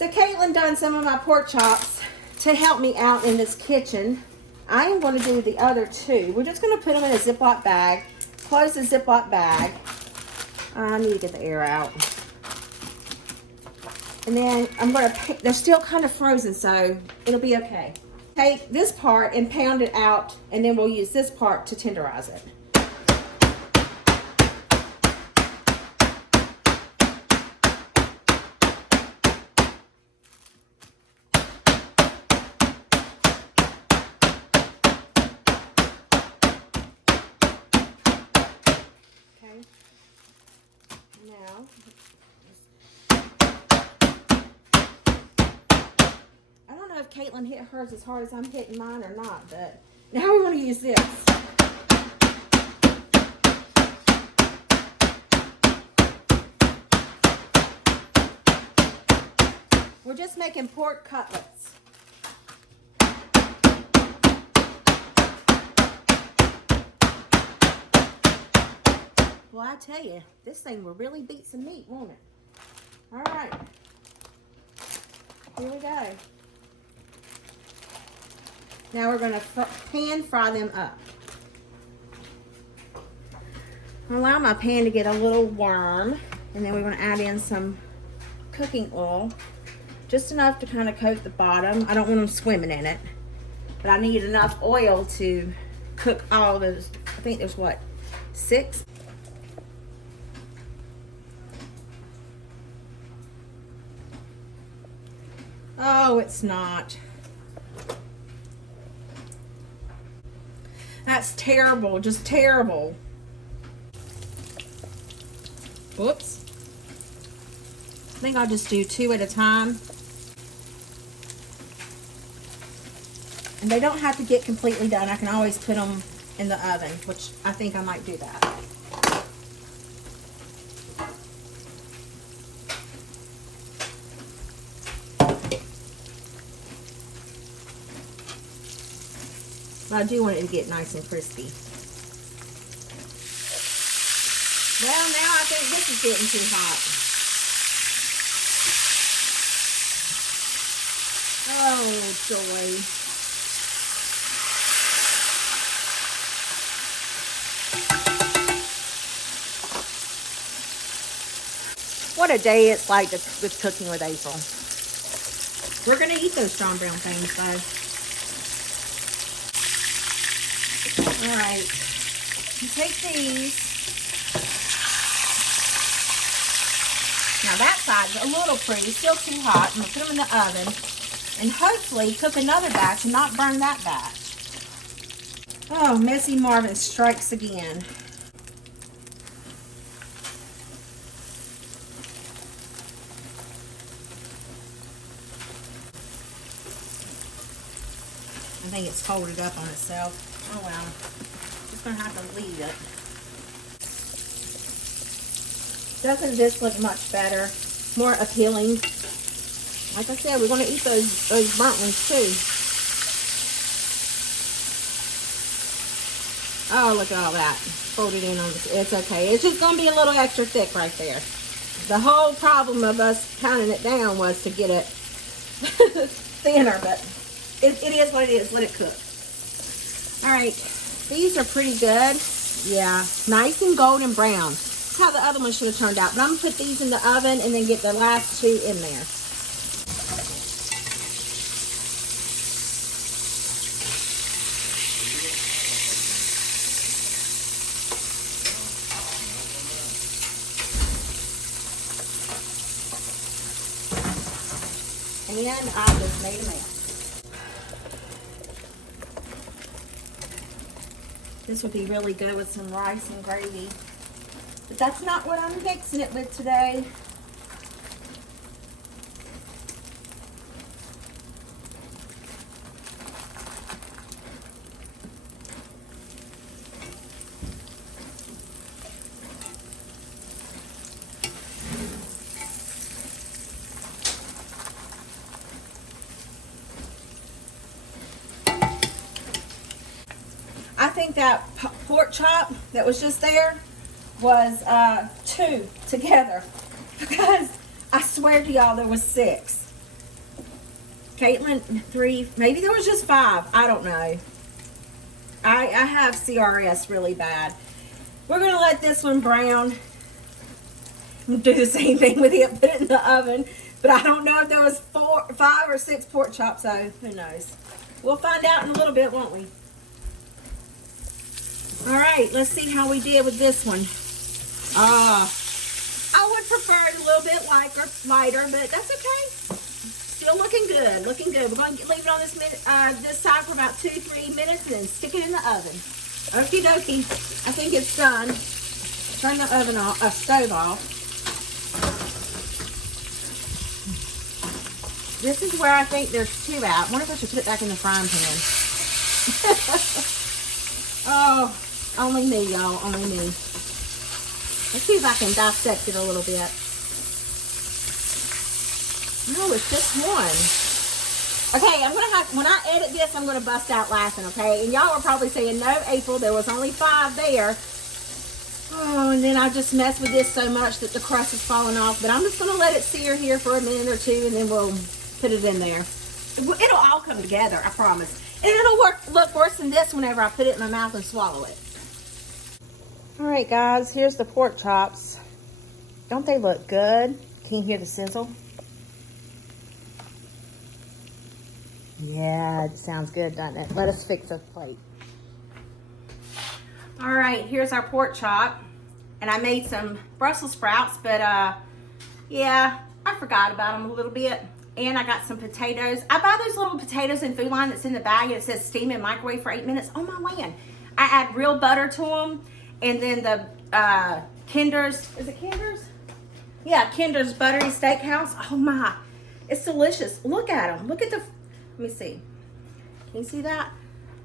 So Caitlin done some of my pork chops to help me out in this kitchen. I am going to do the other two. We're just going to put them in a Ziploc bag. Close the Ziploc bag. I need to get the air out. And then I'm going to, they're still kind of frozen, so it'll be okay. Take this part and pound it out, and then we'll use this part to tenderize it. Okay. Now, I don't know if Caitlin hit hers as hard as I'm hitting mine or not, but now we want to use this. We're just making pork cutlets. Well, I tell you, this thing will really beat some meat, won't it? All right. Here we go. Now we're going to pan fry them up. Allow my pan to get a little warm, and then we're going to add in some cooking oil, just enough to kind of coat the bottom. I don't want them swimming in it, but I need enough oil to cook all those. I think there's what, 6? Oh, it's not. That's terrible, just terrible. Whoops. I think I'll just do 2 at a time. And they don't have to get completely done. I can always put them in the oven, which I think I might do that. But I do want it to get nice and crispy. Well, now I think this is getting too hot. Oh, joy. What a day it's like with cooking with April. We're going to eat those strong brown things, though. All right, you take these. Now that side's a little pretty, still too hot. I'm gonna put them in the oven and hopefully cook another batch and not burn that batch. Oh, Messy Marvin strikes again. I think it's folded up on itself. Oh well, just gonna have to leave it. Doesn't this look much better? More appealing. Like I said, we're gonna eat those burnt ones too. Oh, look at all that. Folded in on this. It's okay. It's just gonna be a little extra thick right there. The whole problem of us pounding it down was to get it thinner, but it is what it is. Let it cook. All right, these are pretty good. Yeah, nice and golden brown. That's how the other one should have turned out. But I'm gonna put these in the oven and then get the last 2 in there. And I just made a mess. This would be really good with some rice and gravy. But that's not what I'm mixing it with today. I think that pork chop that was just there was 2 together, because I swear to y'all there was 6. Caitlin, 3, maybe there was just 5. I don't know. I have CRS really bad. We're going to let this one brown. Do the same thing with it, put it in the oven. But I don't know if there was 5 or 6 pork chops, so who knows. We'll find out in a little bit, won't we? All right, let's see how we did with this one. I would prefer it a little bit lighter, but that's okay. Still looking good, looking good. We're going to leave it on this side for about 2-3 minutes and then stick it in the oven. Okie dokie. I think it's done. Turn the oven off, stove off. This is where I think there's 2 out. I wonder if I should put it back in the frying pan. Oh, only me, y'all, only me. Let's see if I can dissect it a little bit. No, it's just one. Okay, I'm gonna have, when I edit this, I'm gonna bust out laughing, okay? And y'all are probably saying, no, April, there was only 5 there. Oh, and then I just mess with this so much that the crust is falling off. But I'm just gonna let it sear here for a minute or 2, and then we'll put it in there. It'll all come together, I promise. And it'll look worse than this whenever I put it in my mouth and swallow it. All right, guys, here's the pork chops. Don't they look good? Can you hear the sizzle? Yeah, it sounds good, doesn't it? Let us fix a plate. All right, here's our pork chop. And I made some Brussels sprouts, but yeah, I forgot about them a little bit. And I got some potatoes. I buy those little potatoes in Food Line that's in the bag, and it says steam and microwave for 8 minutes. Oh my land. I add real butter to them. And then the Kinder's, is it Kinder's? Yeah, Kinder's Buttery Steakhouse. Oh my, it's delicious. Look at them. Look at the, let me see. Can you see that?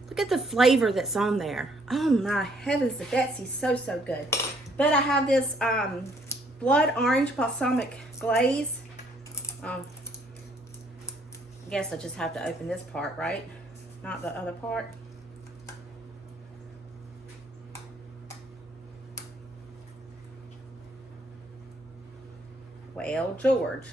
Look at the flavor that's on there. Oh my heavens, the Betsy, so good. But I have this blood orange balsamic glaze. I guess I just have to open this part, right? Not the other part. Well, George.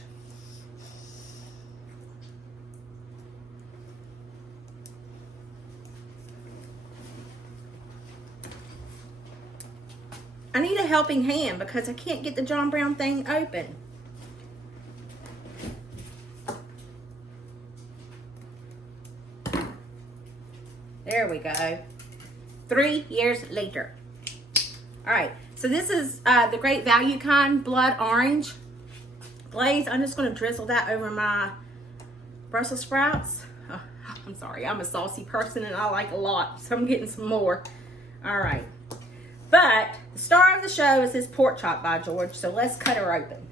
I need a helping hand because I can't get the John Brown thing open. There we go. 3 years later. All right, so this is the Great Value kind blood orange glaze. I'm just going to drizzle that over my Brussels sprouts. Oh, I'm sorry, I'm a saucy person and I like a lot, so I'm getting some more. All right, but the star of the show is this pork chop by George, so let's cut her open.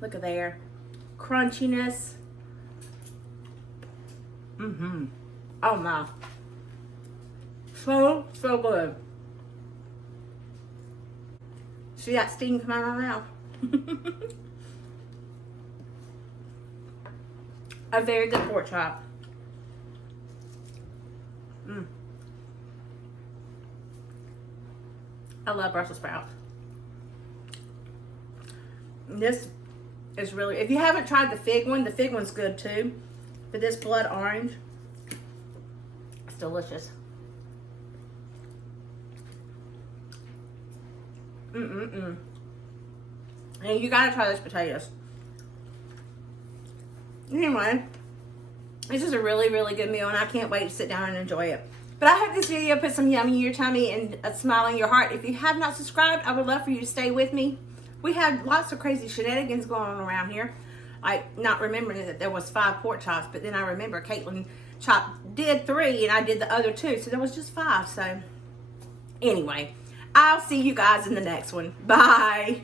Look at there. Crunchiness. Oh my. So good. See that steam come out of my mouth? A very good pork chop. I love Brussels sprouts. This is really, if you haven't tried the fig one, the fig one's good too. But this blood orange, it's delicious. And you gotta try those potatoes. Anyway, this is a really good meal and I can't wait to sit down and enjoy it. But I hope this video put some yummy in your tummy and a smile in your heart. If you have not subscribed, I would love for you to stay with me. We had lots of crazy shenanigans going on around here. Like not remembering that there was 5 pork chops, but then I remember Caitlin did 3 and I did the other 2. So there was just 5. So anyway, I'll see you guys in the next one. Bye.